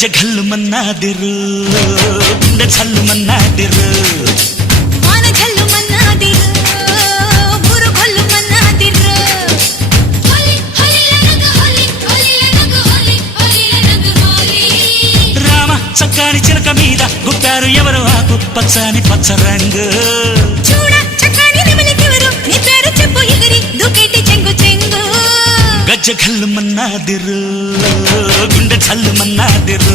గజ్జె ఘల్లు మన్నాదిరు గుండె ఛల్లు మన్నాదిరు వాన ఝల్లు మన్నాదిరు ఊరు ఘల్లు మన్నాదిరు హోలీ హోలీ లనగ హోలీ హోలీ లనగ హోలీ హోలీ లనగ హోలీ రామ చక్కని చిలక మీద గుప్పారు ఎవరు ఆకు పచ్చని పచ్చ రంగు చూడ చక్కని నెమలికెవరు నీ పేరు చెప్పు ఎగిరి దూకేటి చెంగు చెంగు గజ్జె ఘల్లు మన్నాదిరు గుండె ఛల్లు మన్నాదిరు